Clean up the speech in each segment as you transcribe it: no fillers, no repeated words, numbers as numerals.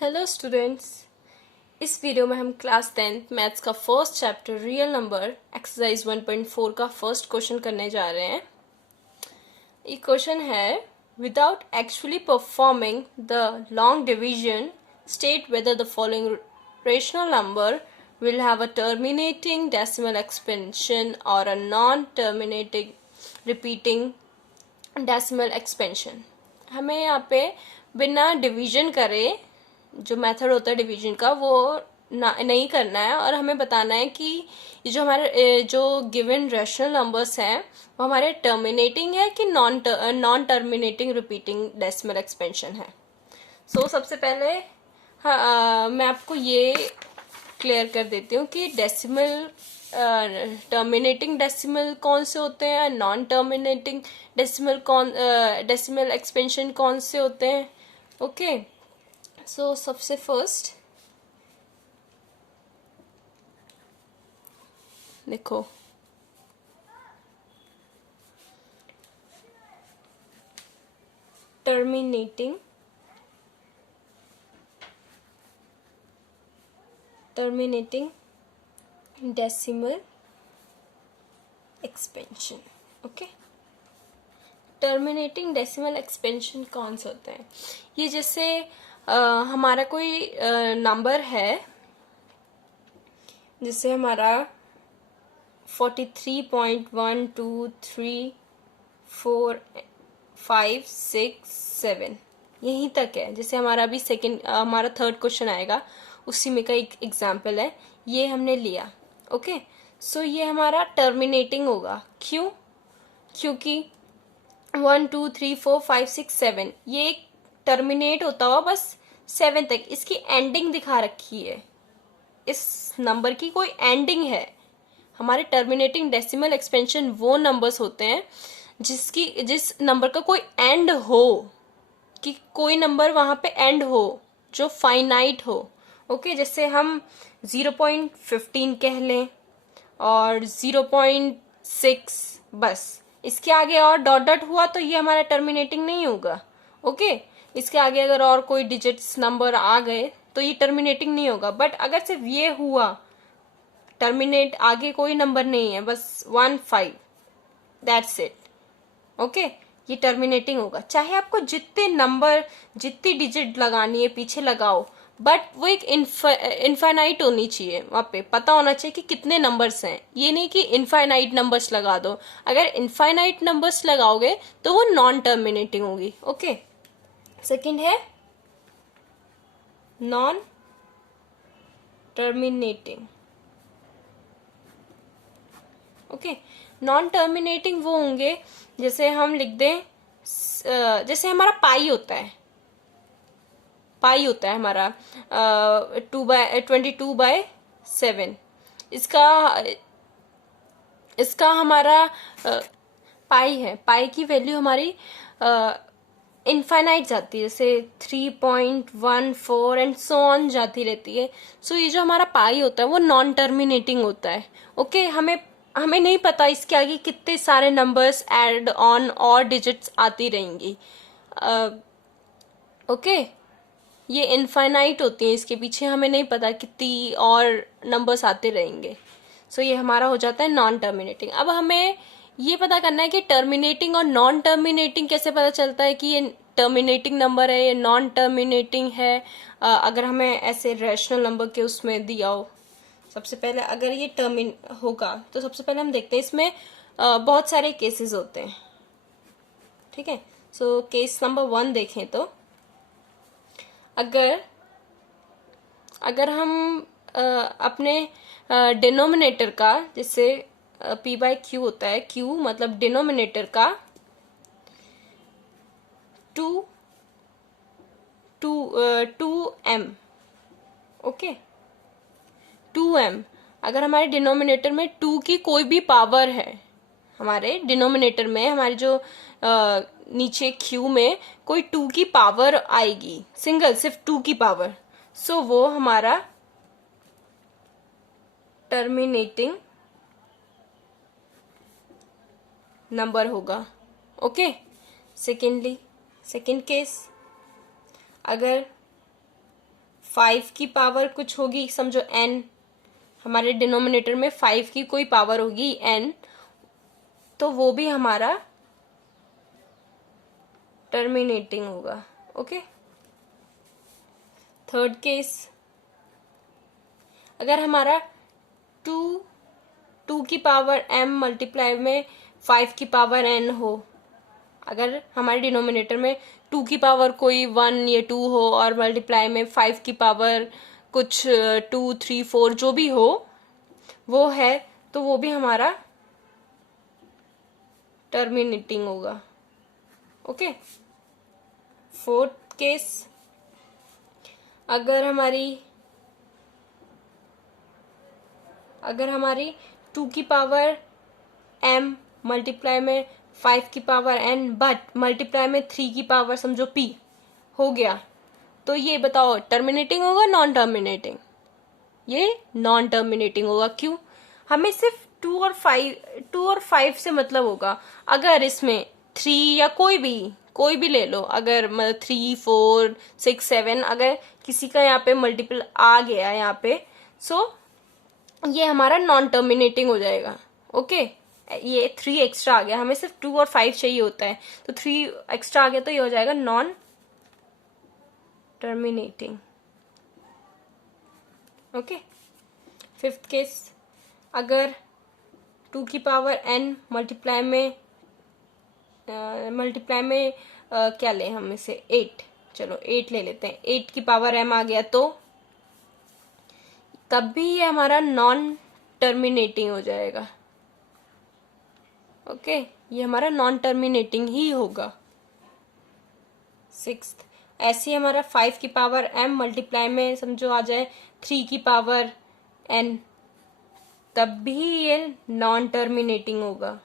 Hello students. इस video में हम क्लास 10th मैथ्स का first chapter real number exercise 1.4 का फर्स्ट क्वेश्चन करने जा रहे हैं। ये क्वेश्चन है, without actually performing the long division state whether the following rational number will have a terminating decimal expansion or a non-terminating repeating decimal expansion। हमें यहाँ पे बिना डिवीजन करे जो मेथड होता है डिवीजन का वो नहीं करना है, और हमें बताना है कि ये जो हमारे जो गिवन रैशनल नंबर्स हैं वो हमारे टर्मिनेटिंग है कि non terminating repeating decimal expansion है। सबसे पहले मैं आपको ये क्लियर कर देती हूँ कि डेसिमल टर्मिनेटिंग डेसिमल कौन से होते हैं, नॉन टर्मिनेटिंग डेसिमल एक्सपेंशन कौन से होते हैं। ओके, सबसे फर्स्ट देखो, terminating decimal expansion. Okay, terminating decimal expansion कौन से होते हैं? ये जैसे हमारा कोई नंबर है, जैसे हमारा 43.1234567 यहीं तक है। जैसे हमारा अभी हमारा थर्ड क्वेश्चन आएगा, उसी में का एक एग्जाम्पल है, ये हमने लिया। ओके, ये हमारा टर्मिनेटिंग होगा। क्यों? क्योंकि 1 2 3 4 5 6 7 ये टर्मिनेट होता हुआ बस 7 तक, इसकी एंडिंग दिखा रखी है, इस नंबर की कोई एंडिंग है। हमारे टर्मिनेटिंग डेसिमल एक्सपेंशन वो नंबर्स होते हैं जिस नंबर का कोई एंड हो, कि कोई नंबर वहां पे एंड हो जो फाइनाइट हो। ओके, जैसे हम 0.15 कह लें और 0.6, बस इसके आगे और डॉट डॉट हुआ तो ये हमारा टर्मिनेटिंग नहीं होगा। ओके, इसके आगे अगर और कोई डिजिट्स नंबर आ गए तो ये टर्मिनेटिंग नहीं होगा। बट अगर सिर्फ ये हुआ, टर्मिनेट आगे कोई नंबर नहीं है, बस 1 5, दैट्स इट। ओके, ये टर्मिनेटिंग होगा। चाहे आपको जितनी डिजिट लगानी है पीछे लगाओ, बट वो एक इनफाइनाइट होनी चाहिए। वहां पे पता होना चाहिए कि कितने नंबर्स हैं, ये नहीं कि इनफाइनाइट नंबर्स लगा दो। अगर इनफाइनाइट नंबर्स लगाओगे तो वो नॉन टर्मिनेटिंग होगी। ओके, सेकंड है non terminating. Okay, non terminating वो होंगे, जैसे हम लिख दें, जैसे हमारा पाई होता है हमारा 22/7। इसका हमारा पाई है, पाई की वैल्यू हमारी इनफाइनाइट जाती है, जैसे 3.14 एंड सो ऑन जाती रहती है। ये जो हमारा पाई होता है वो नॉन टर्मिनेटिंग होता है। ओके, हमें नहीं पता इसके आगे कितने सारे नंबर्स एड ऑन और डिजिट्स आती रहेंगी। ओके, ये इनफाइनाइट होती है, इसके पीछे हमें नहीं पता कितनी और नंबर्स आते रहेंगे। ये हमारा हो जाता है नॉन टर्मिनेटिंग। अब हमें ये पता करना है कि टर्मिनेटिंग और नॉन टर्मिनेटिंग कैसे पता चलता है कि ये टर्मिनेटिंग नंबर है, ये नॉन टर्मिनेटिंग है। अगर हमें ऐसे रैशनल नंबर के उसमें दिया हो, सबसे पहले अगर ये टर्मिन होगा तो सबसे पहले हम देखते हैं, इसमें बहुत सारे केसेस होते हैं। ठीक है, केस नंबर 1 देखें तो अगर हम अपने डिनोमिनेटर का, जिससे p/q होता है, q मतलब डिनोमिनेटर का 2m। ओके, 2m, अगर हमारे डिनोमिनेटर में 2 की कोई भी पावर है, हमारे डिनोमिनेटर में हमारे जो नीचे q में कोई 2 की पावर आएगी, सिंगल सिर्फ 2 की पावर, वो हमारा टर्मिनेटिंग नंबर होगा। ओके, सेकेंड केस, अगर 5 की पावर कुछ होगी, समझो n, हमारे डिनोमिनेटर में 5 की कोई पावर होगी n, तो वो भी हमारा टर्मिनेटिंग होगा। ओके। थर्ड केस, अगर हमारा 2 की पावर m मल्टीप्लाई में 5 की पावर n हो, अगर हमारे डिनोमिनेटर में 2 की पावर कोई 1 या 2 हो और मल्टीप्लाई में 5 की पावर कुछ 2 3 4 जो भी हो वो है, तो वो भी हमारा टर्मिनेटिंग होगा। ओके। फोर्थ केस, अगर हमारी 2 की पावर m मल्टीप्लाई में 5 की पावर n बट मल्टीप्लाई में 3 की पावर समझो p हो गया, तो ये बताओ टर्मिनेटिंग होगा नॉन टर्मिनेटिंग? ये नॉन टर्मिनेटिंग होगा। क्यों? हमें सिर्फ 2 और 5 से मतलब होगा। अगर इसमें 3 या कोई भी ले लो, अगर 3 4 6 7 अगर किसी का यहाँ पे मल्टीपल आ गया यहाँ पे, सो ये हमारा नॉन टर्मिनेटिंग हो जाएगा। ओके। ये 3 एक्स्ट्रा आ गया, हमें सिर्फ 2 और 5 चाहिए होता है, तो 3 एक्स्ट्रा आ गया तो ये हो जाएगा non terminating. Okay. Fifth case, अगर 2 की पावर n मल्टीप्लाई में क्या लें हम इसे 8, चलो 8 ले लेते हैं, 8 की पावर m आ गया तो तब भी ये हमारा नॉन टर्मिनेटिंग हो जाएगा। ओके। ये हमारा नॉन टर्मिनेटिंग ही होगा। सिक्स्थ, ऐसे ही हमारा 5 की पावर m मल्टीप्लाई में समझो आ जाए 3 की पावर n, तब भी ये नॉन टर्मिनेटिंग होगा।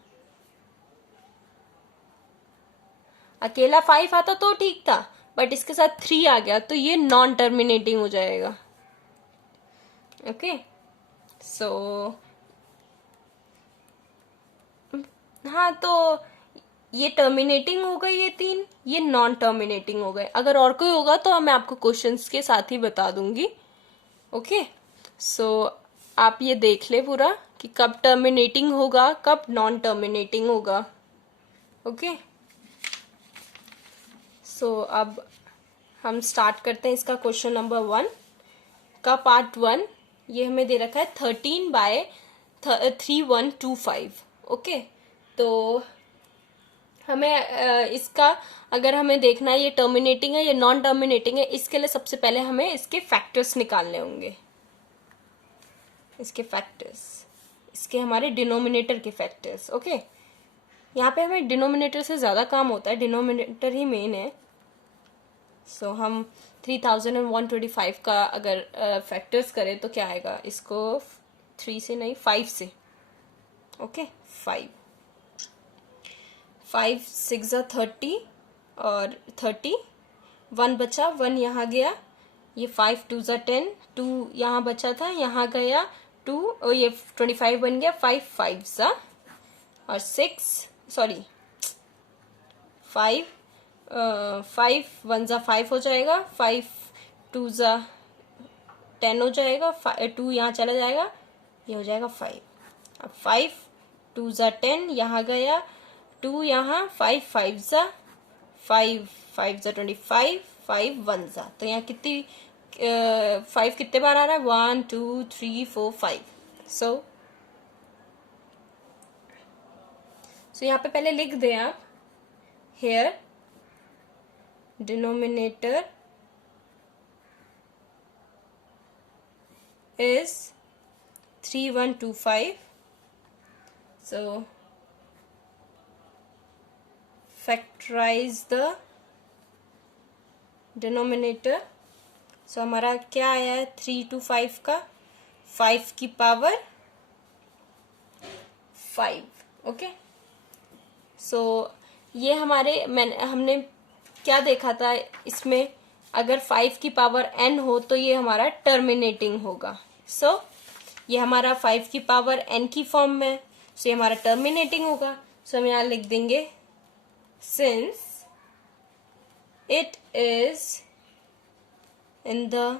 अकेला 5 आता तो ठीक था, बट इसके साथ 3 आ गया तो ये नॉन टर्मिनेटिंग हो जाएगा। ओके। सो हाँ, तो ये टर्मिनेटिंग हो गई, ये 3, ये नॉन टर्मिनेटिंग हो गए। अगर और कोई होगा तो मैं आपको क्वेश्चंस के साथ ही बता दूंगी। ओके। सो आप ये देख ले पूरा कि कब टर्मिनेटिंग होगा, कब नॉन टर्मिनेटिंग होगा। ओके। सो अब हम स्टार्ट करते हैं इसका क्वेश्चन नंबर 1 का पार्ट 1। ये हमें दे रखा है 13/3125। ओके। तो हमें इसका अगर हमें देखना है ये टर्मिनेटिंग है या नॉन टर्मिनेटिंग है, इसके लिए सबसे पहले हमें इसके फैक्टर्स निकालने होंगे। इसके फैक्टर्स, इसके हमारे डिनोमिनेटर के फैक्टर्स। ओके। यहाँ पे हमें डिनोमिनेटर से ज़्यादा काम होता है, डिनोमिनेटर ही मेन है। सो हम 3125 का अगर फैक्टर्स करें तो क्या आएगा, इसको 3 से नहीं 5 से। ओके। 5 6 30 और 30, 1 बचा, 1 यहाँ गया, ये 5 2 10, 2 यहाँ बचा था, यहाँ गया 2 और ये 25 बन गया, 5 5 और 6 सॉरी 5 5 1 5 हो जाएगा, 5 2 10 हो जाएगा, 2 यहाँ चला जाएगा, ये हो जाएगा 5। अब 5 2 10 यहाँ गया, 2 यहाँ, 5 5 5 5 25, 5 1 तो यहाँ कितनी 5 कितने बार आ रहा है, 1 2 3 4 5। सो यहाँ पे पहले लिख दें आप, hair denominator is 3125. So factorize the denominator. So हमारा क्या आया है 325 का 5 की पावर 5। ओके। सो ये हमने क्या देखा था इसमें, अगर 5 की पावर n हो तो ये हमारा टर्मिनेटिंग होगा। सो ये हमारा 5 की पावर n की फॉर्म में, सो ये हमारा टर्मिनेटिंग होगा। सो हम यहाँ लिख देंगे since it is in the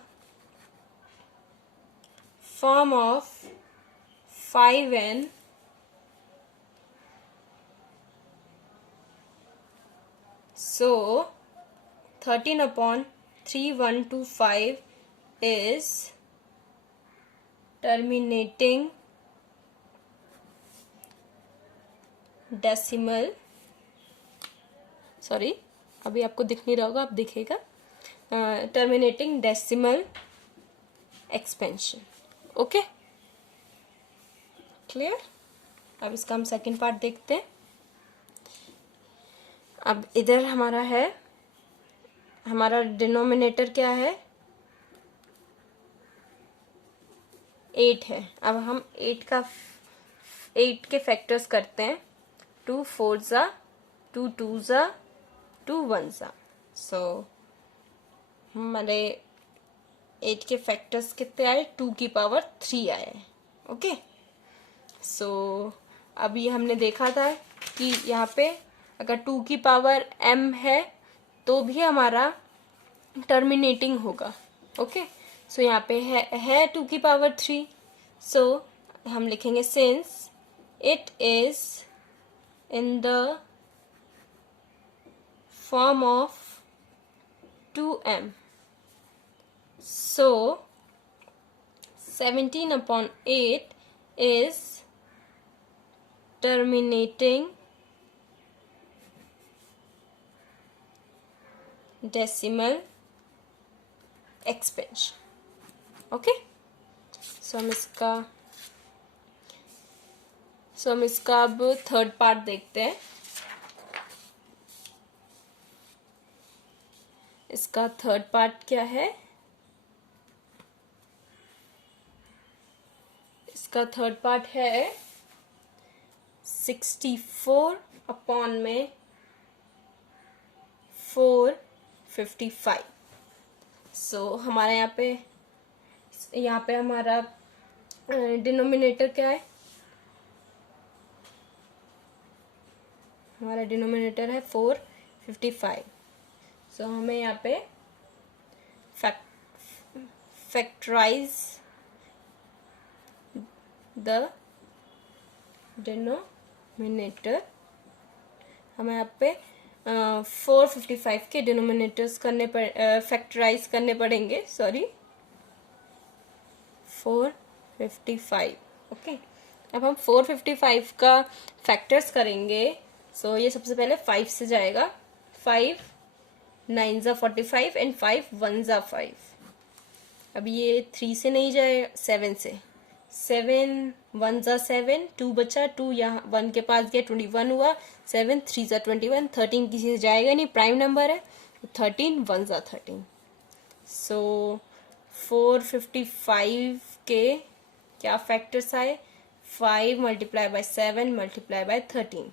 form of 5n so 13/3125 is terminating decimal, sorry अभी आपको दिख नहीं रहा होगा, अब दिखेगा, terminating decimal expansion. Okay, clear. अब इसका हम सेकंड पार्ट देखते हैं। अब इधर हमारा है, हमारा डिनोमिनेटर क्या है, 8 है। अब हम 8 के फैक्टर्स करते हैं। 2 4 ज़ा, 2 2 ज़ा, 2 1 ज़ा। सो हमारे 8 के फैक्टर्स कितने आए, 2 की पावर 3 आए। ओके, सो अभी हमने देखा था कि यहाँ पे अगर 2 की पावर m है तो भी हमारा टर्मिनेटिंग होगा। ओके, सो यहाँ पे है 2 की पावर 3, सो हम लिखेंगे since it is in the form of 2m, so 17/8 is terminating decimal expansion. Okay, so हम इसका अब थर्ड पार्ट देखते हैं। इसका थर्ड पार्ट क्या है, इसका थर्ड पार्ट है 64/455। सो हमारा यहाँ पे हमारा डिनोमिनेटर क्या है, हमारा डिनोमिनेटर है 455। सो हमें यहाँ पे फैक्टराइज द डिनोमिनेटर, हमें यहाँ पे 455 के डिनोमिनेटर्स फैक्टराइज करने पड़ेंगे, सॉरी 455। ओके, अब हम 455 का फैक्टर्स करेंगे। सो ये सबसे पहले 5 से जाएगा, 5 9 ज़ा 45 एंड 5 1 ज़ा 5। अब ये 3 से नहीं जाएगा, 7 से, 7 1 ज़ा 7, 2 बचा, 2 यहाँ 1 के पास गया, 21 हुआ, 7 3 ज़ा 21, 13 किसी से जाएगा नहीं, प्राइम नंबर है, 13 1 ज़ा 13। सो 455 के क्या फैक्टर्स आए, 5 मल्टीप्लाई बाय 7 मल्टीप्लाई बाय 13।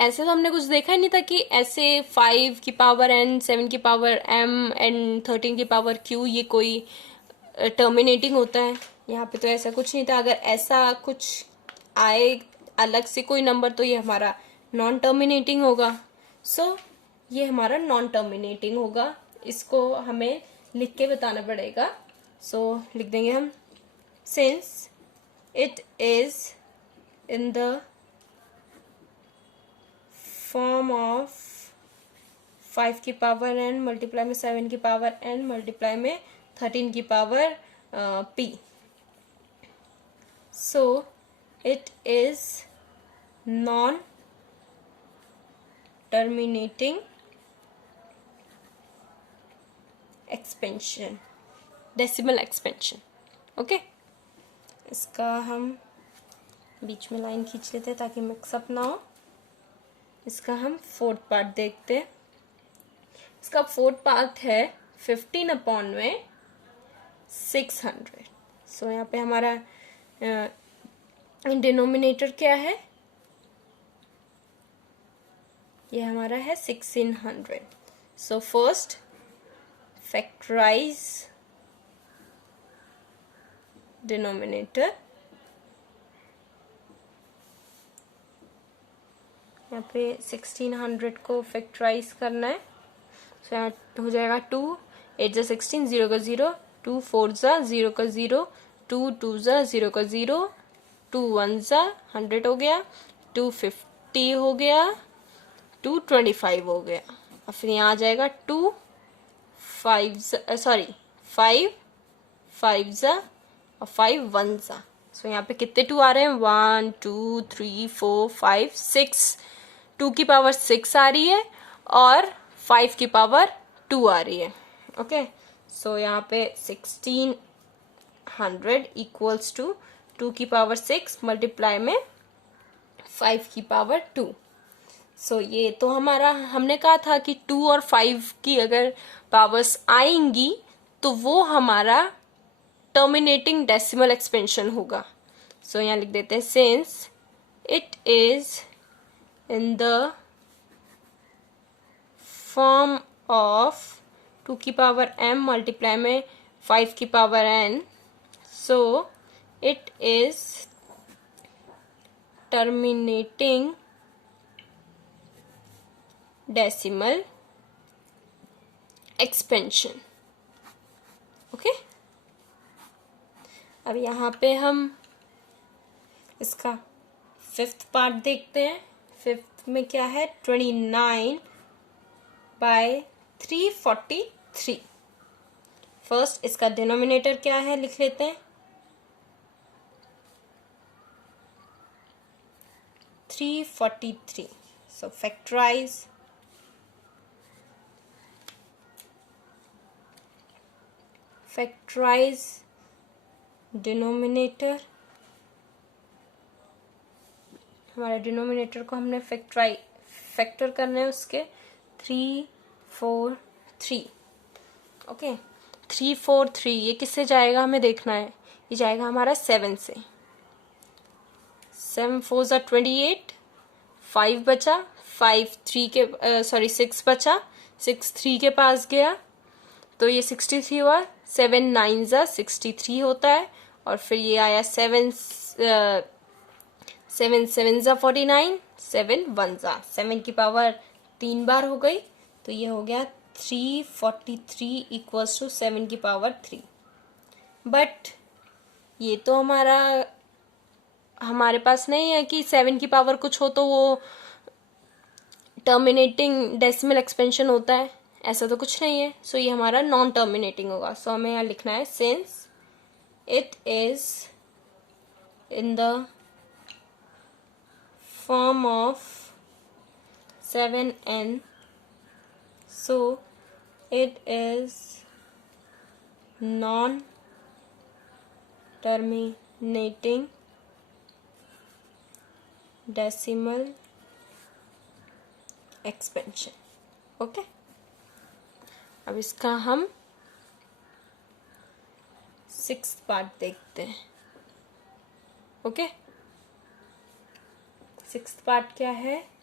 ऐसे तो हमने कुछ देखा ही नहीं था कि ऐसे 5 की पावर n, 7 की पावर m एंड 13 की पावर q ये कोई टर्मिनेटिंग होता है। यहाँ पे तो ऐसा कुछ नहीं था। अगर ऐसा कुछ आए अलग से कोई नंबर तो ये हमारा नॉन टर्मिनेटिंग होगा। सो ये हमारा नॉन टर्मिनेटिंग होगा, इसको हमें लिख के बताना पड़ेगा। सो लिख देंगे हम, since it is in the form of 5 की पावर n मल्टीप्लाई में 7 की पावर n मल्टीप्लाई में 13 की power p, so it is non terminating expansion, decimal expansion. Okay, इसका हम बीच में लाइन खींच लेते हैं ताकि मिक्सअप ना हो। इसका हम फोर्थ पार्ट देखते हैं। इसका फोर्थ पार्ट है 15/600। सो यहाँ पे हमारा डिनोमिनेटर क्या है, ये हमारा है 1600। सो फर्स्ट फैक्टराइज डिनोमिनेटर, यहाँ पे 1600 को फैक्टराइज करना है। सो यहाँ हो जाएगा 2 8 ज़ा 16, 0 का 0, 2 4 ज़ा 0 का 0, 2 2 ज़ा 0 का 0, 2 1 ज़ा 100 हो गया, 2 50 हो गया, 2 25 हो गया। और फिर यहाँ आ जाएगा 2 5 सॉरी 5 5 ज़ा और 5 1 ज़ा। सो यहाँ पे कितने 2 आ रहे हैं? 1 2 3 4 5 6, 2 की पावर 6 आ रही है और 5 की पावर 2 आ रही है। ओके, सो यहाँ पे 1600 इक्वल्स टू 2 की पावर 6 मल्टीप्लाई में 5 की पावर 2। सो ये तो हमारा, हमने कहा था कि 2 और 5 की अगर पावर्स आएंगी तो वो हमारा टर्मिनेटिंग डेसिमल एक्सपेंशन होगा। सो यहाँ लिख देते हैं since it is in the form of 2 की पावर m मल्टीप्लाई में 5 की power n, so it is terminating decimal expansion. Okay, अब यहाँ पे हम इसका 5th पार्ट देखते हैं। 5th में क्या है? 29/343। फर्स्ट इसका डिनोमिनेटर क्या है लिख लेते हैं, 343। सो फैक्टराइज डिनोमिनेटर। हमारे डिनोमिनेटर को हमने फैक्टर करना है उसके 343। ओके, 343 ये किससे जाएगा हमें देखना है। ये जाएगा हमारा 7 से। 7 4 ज़ा 28, 5 बचा, 5 3 के 6 बचा, 6 3 के पास गया तो ये 63 हुआ। 7 9 ज़ा 63 होता है और फिर ये आया 7 7 ज़ा 49, 7 1 ज़ा 7 की पावर 3 बार हो गई तो ये हो गया 343 इक्वल्स टू 7 की पावर 3। बट ये तो हमारे पास नहीं है कि 7 की पावर कुछ हो तो वो टर्मिनेटिंग डेसिमल एक्सपेंशन होता है, ऐसा तो कुछ नहीं है। सो ये हमारा नॉन टर्मिनेटिंग होगा। सो हमें यहाँ लिखना है since it is in the form of 7n, so it is non-terminating decimal expansion। Okay, अब इसका हम 6th पार्ट देखते हैं। ओके, 6th पार्ट क्या है?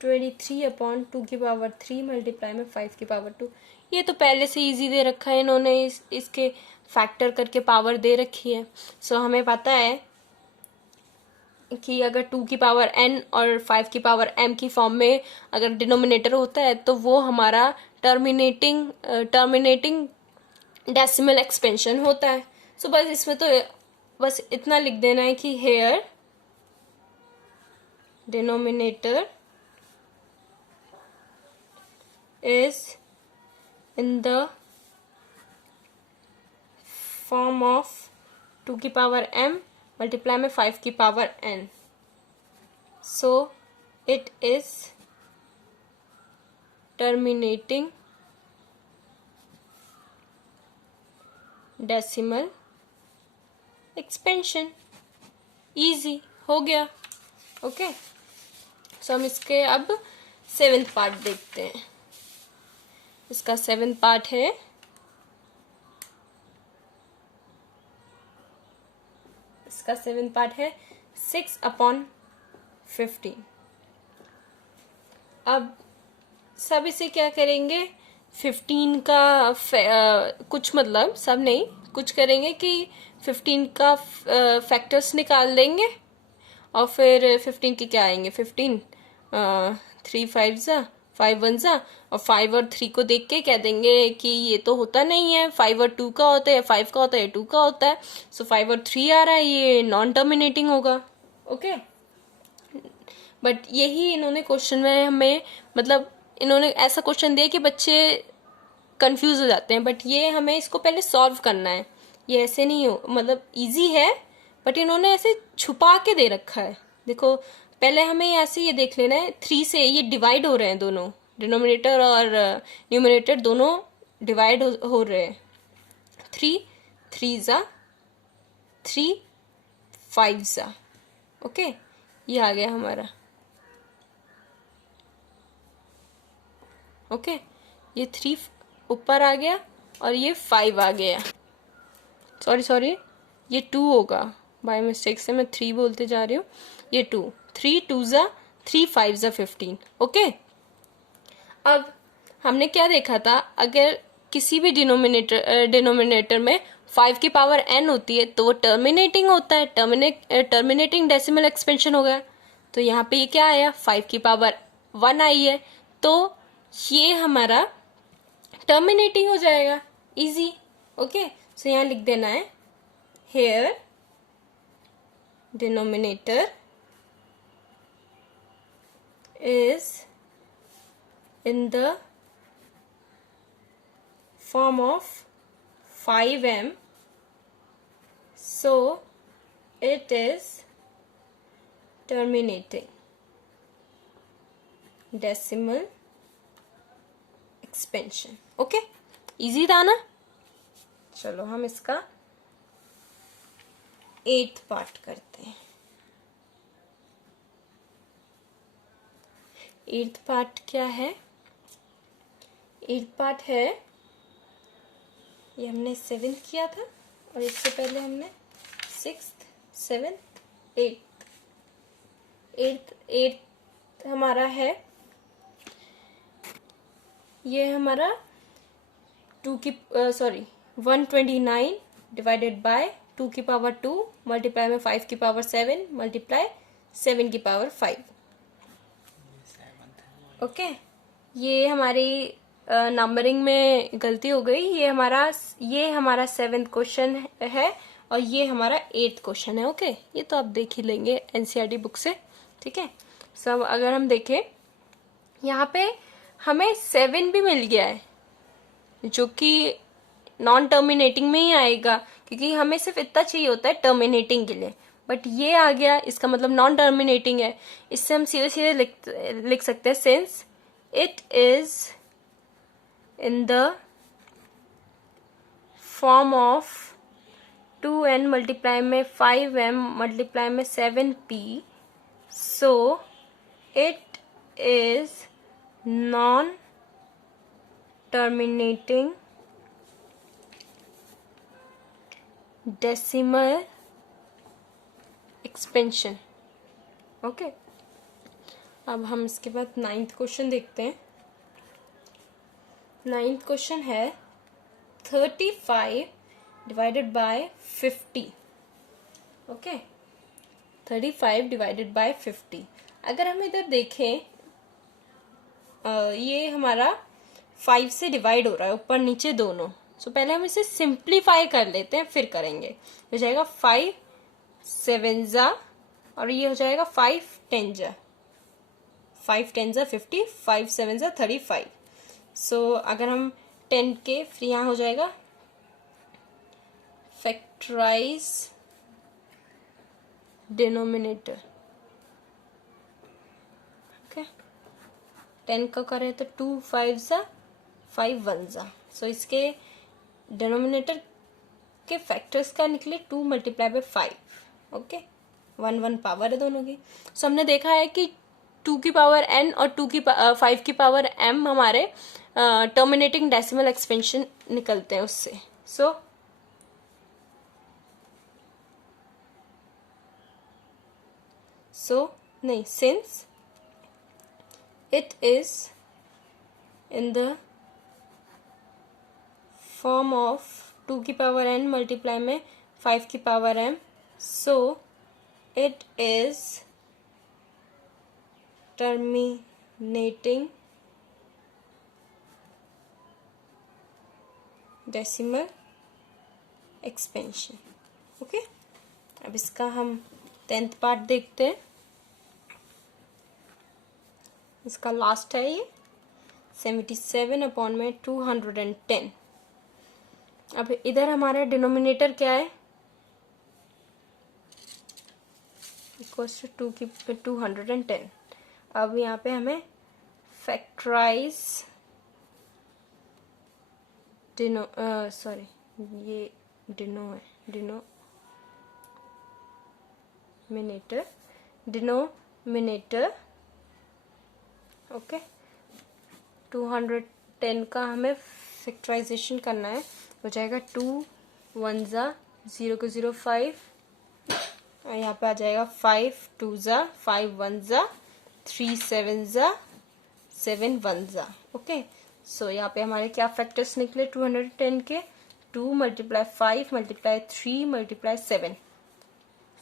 23/2 की पावर 3 मल्टीप्लाई में 5 की पावर 2। ये तो पहले से इजी दे रखा है इन्होंने, इसके फैक्टर करके पावर दे रखी है। सो हमें पता है कि अगर 2 की पावर n और 5 की पावर m की फॉर्म में अगर डिनोमिनेटर होता है तो वो हमारा टर्मिनेटिंग डेसिमल एक्सपेंशन होता है। सो बस इसमें तो बस इतना लिख देना है कि here denominator is in the form of 2 की पावर m मल्टीप्लाई में 5 की power n, so it is terminating decimal expansion। easy हो गया। ओके, सो हम इसके अब 7th पार्ट देखते हैं। इसका 7th पार्ट है, इसका 7th पार्ट है 6/15। अब सब इसे क्या करेंगे, 15 का कुछ मतलब सब नहीं, कुछ करेंगे कि 15 का फैक्टर्स निकाल देंगे और फिर 15 के क्या आएंगे, 15 3 5 ज़ा 5 वन सा, और 5 और 3 को देख के कह देंगे कि ये तो होता नहीं है, 5 और 2 का होता है, 5 का होता है, 2 का होता है, सो 5 और 3 आ रहा है, ये नॉन टर्मिनेटिंग होगा। ओके, बट यही इन्होंने क्वेश्चन में हमें, मतलब इन्होंने ऐसा क्वेश्चन दिया कि बच्चे कंफ्यूज हो जाते हैं, बट ये हमें इसको पहले सॉल्व करना है। ये ऐसे नहीं हो, मतलब इजी है, बट इन्होंने ऐसे छुपा के दे रखा है। देखो पहले हमें ऐसे ये देख लेना है, 3 से ये डिवाइड हो रहे हैं, दोनों डिनोमिनेटर और न्यूमिनेटर दोनों डिवाइड हो रहे हैं। 3 3 ज़ा 3 5 ज़ा। ओके, ये आ गया हमारा। ओके, ये 3 ऊपर आ गया और ये 5 आ गया। सॉरी, ये 2 होगा, बाय मिस्टेक से मैं 3 बोलते जा रही हूँ, ये 2। 3 2 ज़ा 3 5 ज़ा 15। ओके, अब हमने क्या देखा था, अगर किसी भी डिनोमिनेटर में 5 की पावर n होती है तो वो टर्मिनेटिंग होता है, टर्मिनेटिंग डेसिमल एक्सपेंशन होगा। तो यहाँ पे ये क्या आया, 5 की पावर 1 आई है, तो ये हमारा टर्मिनेटिंग हो जाएगा, इजी। ओके, सो यहाँ लिख देना है, here denominator is in the form of 5m, so it is terminating decimal expansion। Okay, easy था ना। चलो हम इसका 8th पार्ट करते हैं। 8th पार्ट क्या है, 8th पार्ट है, ये हमने 7th किया था और इससे पहले हमने 6th 7th 8th हमारा है, ये हमारा 129 डिवाइडेड बाय 2 की पावर 2 मल्टीप्लाई में 5 की पावर 7 मल्टीप्लाई 7 की पावर 5। ओके, ये हमारी नंबरिंग में गलती हो गई, ये हमारा 7th क्वेश्चन है और ये हमारा 8th क्वेश्चन है। ओके, ये तो आप देख ही लेंगे एनसीईआरटी बुक से। ठीक है, सब अगर हम देखें यहाँ पे हमें 7 भी मिल गया है, जो कि नॉन टर्मिनेटिंग में ही आएगा, क्योंकि हमें सिर्फ इतना चाहिए होता है टर्मिनेटिंग के लिए, बट ये आ गया, इसका मतलब नॉन टर्मिनेटिंग है। इससे हम सीधे सीधे लिख सकते हैं, since it is in the form of 2n multiply में 5m मल्टीप्लाई में 7p, so it is non terminating decimal expansion. Okay, अब हम इसके बाद 9th क्वेश्चन देखते हैं। 9th क्वेश्चन है 35 divided by 50। Okay, 35 divided by 50। अगर हम इधर देखें, ये हमारा 5 से डिवाइड हो रहा है, ऊपर नीचे दोनों। सो पहले हम इसे सिंप्लीफाई कर लेते हैं, फिर करेंगे। हो जाएगा 5 7 ज़ा और ये हो जाएगा 5 10 ज़ा, 5 10 ज़ा 50, 5 7 ज़ा 35। सो अगर हम 10 के फिर यहाँ हो जाएगा फैक्टराइज डिनोमिनेटर। ओके, 10 का करें तो 2 5 ज़ा 5 1 ज़ा। सो इसके डिनोमिनेटर के फैक्टर्स का निकले 2 मल्टीप्लाई बाय 5। ओके, 1 1 पावर है दोनों की। सो हमने देखा है कि 2 की पावर n और 5 की पावर m हमारे टर्मिनेटिंग डेसिमल एक्सपेंशन निकलते हैं उससे। Since it is in the form of 2 की पावर n मल्टीप्लाई में 5 की power m, so it is terminating decimal expansion. Okay, अब इसका हम 10th पार्ट देखते हैं। इसका लास्ट है ये 77/210। अब इधर हमारा डिनोमिनेटर क्या है, इक्वल्स टू 210। अब यहाँ पे हमें फैक्टराइज ये डिनोमिनेटर ओके 210 का हमें फैक्टराइजेशन करना है। हो जाएगा 2 1 ज़ा 0 को 0 5, और यहाँ पे आ जाएगा 5 2 ज़ा 5 1 ज़ा 3 7 ज़ा 7 1 ज़ा। ओके, सो यहाँ पे हमारे क्या फैक्टर्स निकले 210 के, 2 × 5 × 3 × 7।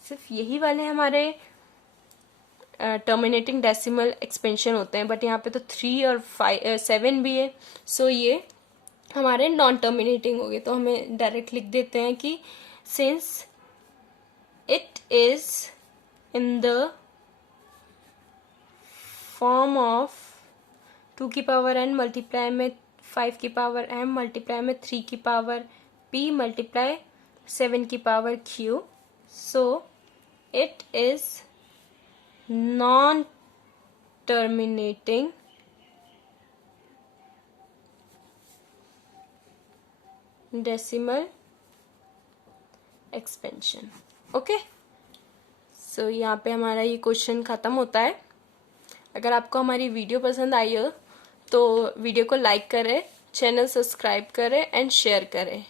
सिर्फ यही वाले हमारे टर्मिनेटिंग डेसिमल एक्सपेंशन होते हैं, बट यहाँ पे तो 3 और 7 भी है। सो ये हमारे नॉन टर्मिनेटिंग हो गए। तो हमें डायरेक्ट लिख देते हैं कि since it is in the form of 2 की पावर n मल्टीप्लाई में 5 की पावर m मल्टीप्लाई में 3 की पावर p मल्टीप्लाई 7 की power q, so it is non terminating decimal expansion. Okay, so यहाँ पे हमारा ये क्वेश्चन खत्म होता है। अगर आपको हमारी वीडियो पसंद आई हो तो वीडियो को लाइक करें, चैनल सब्सक्राइब करें एंड शेयर करें।